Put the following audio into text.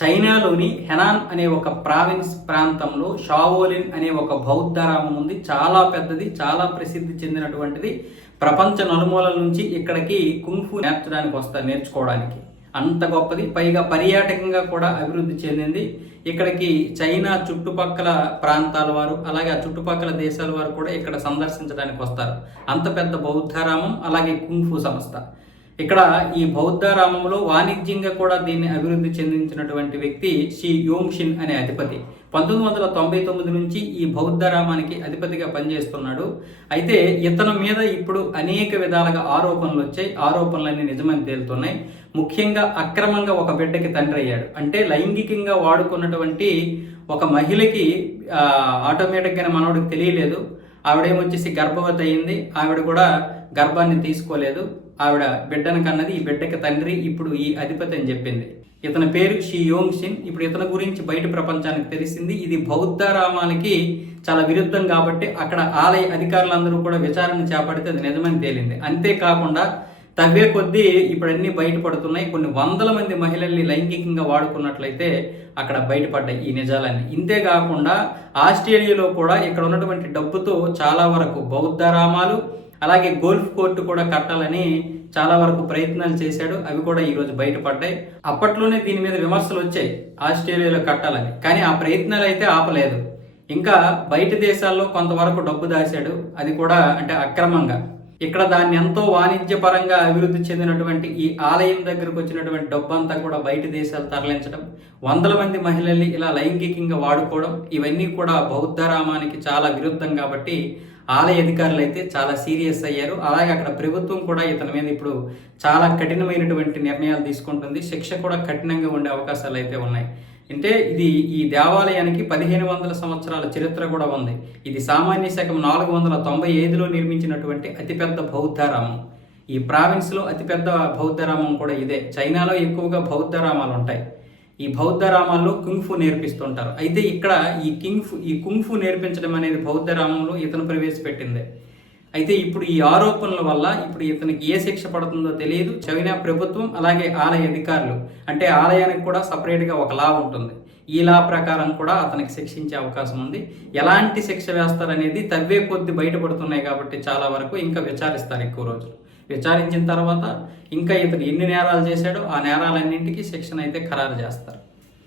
చైనాలోని హెనాన్ అనే ఒక ప్రావిన్స్ ప్రాంతంలో షావోలిన్ అనే ఒక బౌద్ధరామం ఉంది. చాలా పెద్దది చాలా ప్రసిద్ధి చెందినటువంటిది. ప్రపంచ నలుమూలల నుంచి ఇక్కడికి కుంఫు నేర్చడానికి వస్తారు నేర్చుకోవడానికి. అంత గొప్పది. పైగా పర్యాటకంగా కూడా అభివృద్ధి చెందింది. ఇక్కడికి చైనా చుట్టుపక్కల ప్రాంతాల వారు అలాగే ఆ చుట్టుపక్కల దేశాల వారు కూడా ఇక్కడ సందర్శించడానికి వస్తారు. అంత పెద్ద బౌద్ధారామం అలాగే కుంఫు సంస్థ. ఇక్కడ ఈ బౌద్ధ రామంలో వాణిజ్యంగా కూడా దీన్ని అభివృద్ధి చెందించినటువంటి వ్యక్తి షీ యోంగ్షిన్ అనే అధిపతి. పంతొమ్మిది వందల తొంభై తొమ్మిది నుంచి ఈ బౌద్ధ రామానికి అధిపతిగా పనిచేస్తున్నాడు. అయితే ఇతని మీద ఇప్పుడు అనేక విధాలుగా ఆరోపణలు వచ్చాయి. ఆరోపణలన్నీ నిజమని తేలుతున్నాయి. ముఖ్యంగా అక్రమంగా ఒక బిడ్డకి తండ్రి అయ్యాడు. అంటే లైంగికంగా వాడుకున్నటువంటి ఒక మహిళకి ఆటోమేటిక్గా మనవడికి మనోడికి తెలియలేదు. ఆవిడేమొచ్చేసి గర్భవతి అయింది. ఆవిడ కూడా గర్భాన్ని తీసుకోలేదు. ఆవిడ బిడ్డను కన్నది ఈ బిడ్డకి తండ్రి ఇప్పుడు ఈ అధిపతి అని చెప్పింది. ఇతని పేరు షీ యోంగ్ సిన్ ఇప్పుడు ఇతని గురించి బయట ప్రపంచానికి తెలిసింది. ఇది బౌద్ధ రామానికి చాలా విరుద్ధం కాబట్టి అక్కడ ఆలయ అధికారులందరూ కూడా విచారణ చేపడితే అది నిజమని తేలింది. అంతేకాకుండా తవ్వే కొద్దీ ఇప్పుడు అన్ని బయటపడుతున్నాయి. కొన్ని వందల మంది మహిళల్ని లైంగికంగా వాడుకున్నట్లయితే అక్కడ బయటపడ్డాయి ఈ నిజాలన్నీ. ఇంతే కాకుండా ఆస్ట్రేలియాలో కూడా ఇక్కడ ఉన్నటువంటి డబ్బుతో చాలా వరకు బౌద్ధ రామాలు అలాగే గోల్ఫ్ కోర్టు కూడా కట్టాలని చాలా వరకు ప్రయత్నాలు చేశాడు. అవి కూడా ఈరోజు బయటపడ్డాయి. అప్పట్లోనే దీని మీద విమర్శలు వచ్చాయి. ఆస్ట్రేలియాలో కట్టాలని. కానీ ఆ ప్రయత్నాలు అయితే ఆపలేదు. ఇంకా బయట దేశాల్లో కొంతవరకు డబ్బు దాశాడు అది కూడా అంటే అక్రమంగా. ఇక్కడ దాన్ని ఎంతో వాణిజ్యపరంగా అభివృద్ధి చెందినటువంటి ఈ ఆలయం దగ్గరకు వచ్చినటువంటి డబ్బంతా కూడా బయట దేశాలు తరలించడం వందల మంది మహిళల్ని ఇలా లైంగికంగా వాడుకోవడం ఇవన్నీ కూడా బౌద్ధరామానికి చాలా విరుద్ధం కాబట్టి ఆలయ అధికారులు అయితే చాలా సీరియస్ అయ్యారు. అలాగే అక్కడ ప్రభుత్వం కూడా ఇతని మీద ఇప్పుడు చాలా కఠినమైనటువంటి నిర్ణయాలు తీసుకుంటుంది. శిక్ష కూడా కఠినంగా ఉండే అవకాశాలు అయితే ఉన్నాయి. అంటే ఇది ఈ దేవాలయానికి పదిహేను వందల సంవత్సరాల చరిత్ర కూడా ఉంది. ఇది సామాన్య శకం నాలుగు వందల తొంభై ఐదులో నిర్మించినటువంటి అతిపెద్ద బౌద్ధరామం. ఈ ప్రావిన్స్లో అతిపెద్ద బౌద్ధరామం కూడా ఇదే. చైనాలో ఎక్కువగా బౌద్ధరామాలు ఉంటాయి. ఈ బౌద్ధ రామాల్లో కుంగ్ఫు నేర్పిస్తుంటారు. అయితే ఇక్కడ ఈ కింగ్ఫు ఈ కుంగ్ఫు నేర్పించడం అనేది బౌద్ధ రామంలో ఇతను ప్రవేశపెట్టింది. అయితే ఇప్పుడు ఈ ఆరోపణల వల్ల ఇప్పుడు ఇతనికి ఏ శిక్ష పడుతుందో తెలియదు. చైనా ప్రభుత్వం అలాగే ఆలయ అధికారులు అంటే ఆలయానికి కూడా సపరేట్గా ఒక లా ఉంటుంది. ఈ లా ప్రకారం కూడా అతనికి శిక్షించే అవకాశం ఉంది. ఎలాంటి శిక్ష వేస్తారనేది తవ్వే కొద్ది బయటపడుతున్నాయి కాబట్టి చాలా వరకు ఇంకా విచారిస్తారు ఎక్కువ రోజులు. విచారించిన తర్వాత ఇంకా ఇతను ఎన్ని నేరాలు చేశాడో ఆ నేరాలన్నింటికి శిక్షణ అయితే ఖరారు చేస్తారు.